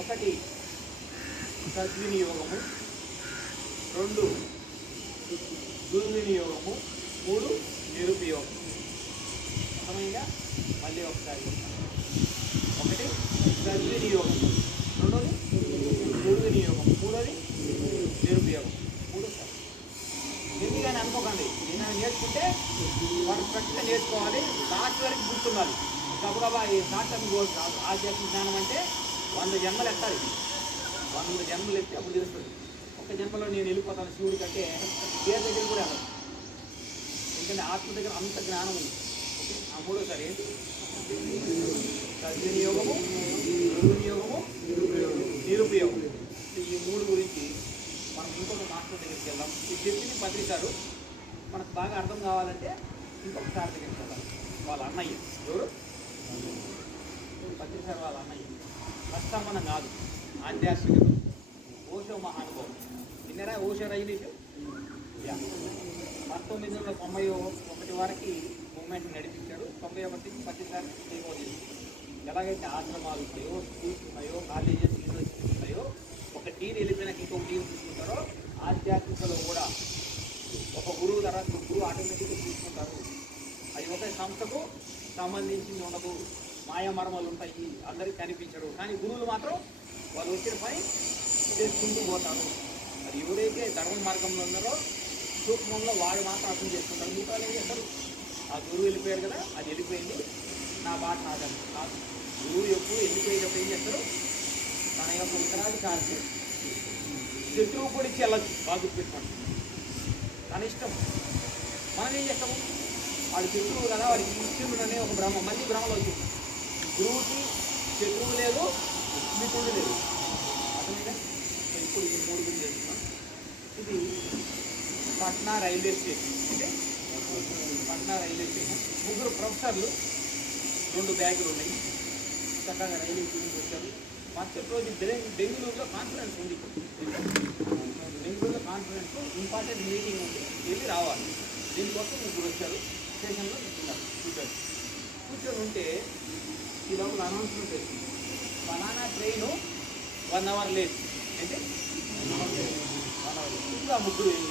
ఒకటి. సద్వినియోగము రెండు. దుర్వినియోగము. మూడు. నిరుపయోగం అర్థమైందా? మళ్ళీ ఒకసారి. ఒకటి. సద్వినియోగం రెండోది. దుర్వినియోగం మూడోది. నిరుపయోగం మూడు సార్. ఎందుకని అనుకోకండి. నేను నేర్చుకుంటే పర్ఫెక్ట్గా నేర్చుకోవాలి. లాస్ట్ వరకు గుర్తుండాలి. గబగబా ఈ షార్ట్ కాదు ఆధ్యాత్మిక జ్ఞానం అంటే వంద జన్మలు ఎత్తాలి. వంద జన్మలు ఎత్తి అప్పుడు తెలుస్తుంది. ఒక జన్మలో నేను వెళ్ళిపోతాను శివుడి కంటే పేరు దగ్గర కూడా వెళ్ళను. ఎందుకంటే ఆత్మ దగ్గర అంత జ్ఞానం ఉంది. ఓకే ఆ మూడోసారి ఏంటి? సద్వినియోగము దుర్వినియోగము నిరుపయోగం ఈ మూడు గురించి మనం ఇంకొక మాస్టర్ దగ్గరికి వెళ్దాం. ఇది చెప్పింది పత్రికారు మనకు బాగా అర్థం కావాలంటే ఇంకొక సార్ దగ్గరికి వెళ్ళాలి వాళ్ళ అన్నయ్య. ఎవరు? పత్రికారు వాళ్ళ అన్నయ్య. ప్రస్తావన కాదు. ఆధ్యాత్మికత. ఓషో మహానుభవం విన్నారా ఓషో రైలీష్ పంతొమ్మిది వందల తొంభై ఒకటి వరకు మూమెంట్ నడిపించాడు. తొంభై ఒకటికి పత్రికారు చేయబోతుంది ఎలాగైతే ఆశ్రమాలు ఉన్నాయో స్కూల్స్ ఉన్నాయో కాలేజెస్ యూనివర్సిటీస్ ఉన్నాయో ఒక టీం వెళ్ళిపోయినాక ఇంకొక టీం తీసుకుంటారో ఆధ్యాత్మికలో కూడా ఒక గురువు తర్వాత గురువు ఆటోమేటిక్గా తీసుకుంటారు. అది ఒక సంస్థకు సంబంధించింది ఉండదు. మాయమర్మలు ఉంటాయి అందరికి కనిపించరు. కానీ గురువులు మాత్రం వాళ్ళు వచ్చిన పని చేసుకుంటూ పోతారు. మరి ఎవరైతే ధర్మ మార్గంలో ఉన్నారో సూక్ష్మంలో వాడు మాత్రం అర్థం చేసుకుంటారు. మిగతా ఏం చేస్తారు? ఆ గురువు వెళ్ళిపోయారు కదా అది వెళ్ళిపోయింది. నా బాట నాదని కాదు గురువు ఎప్పుడు వెళ్ళిపోయేటప్పుడు ఏం చేస్తారు? తన యొక్క ఉత్తరాధికారికి శత్రువు కూడా ఇచ్చి వెళ్ళచ్చు బాగా పెట్టుకోండి తన ఇష్టం. మనం ఏం చేస్తాము? వాడి శత్రువు కదా వాడికి ఇచ్చిండు అనే ఒక భ్రమ. మళ్ళీ భ్రమలో వచ్చింది గురువుకి శత్రువు లేదు మిత్రుడు లేదు. అర్థమైనా ఇప్పుడు ఈ మూడు గురించి చేస్తున్నాం ఇది పట్నా రైల్వే స్టేషన్. అంటే పట్నా రైల్వే స్టేషన్. ముగ్గురు ప్రొఫెసర్లు రెండు బ్యాగులు ఉన్నాయి. చక్కగా రైలు స్టేషన్కి వచ్చారు. మరుసటి రోజు బెంగళూరులో కాన్ఫరెన్స్ ఉంది. బెంగళూరులో కాన్ఫరెన్స్ ఇంపార్టెంట్ మీటింగ్ ఉంది. వెళ్ళి రావాలి. దీనికోసం ముగ్గురు వచ్చారు. అనౌన్స్మెంట్ చేసింది banana train one hour late. అంటే? One hour. లేట్ ఇంకా ముగ్గురు ఏం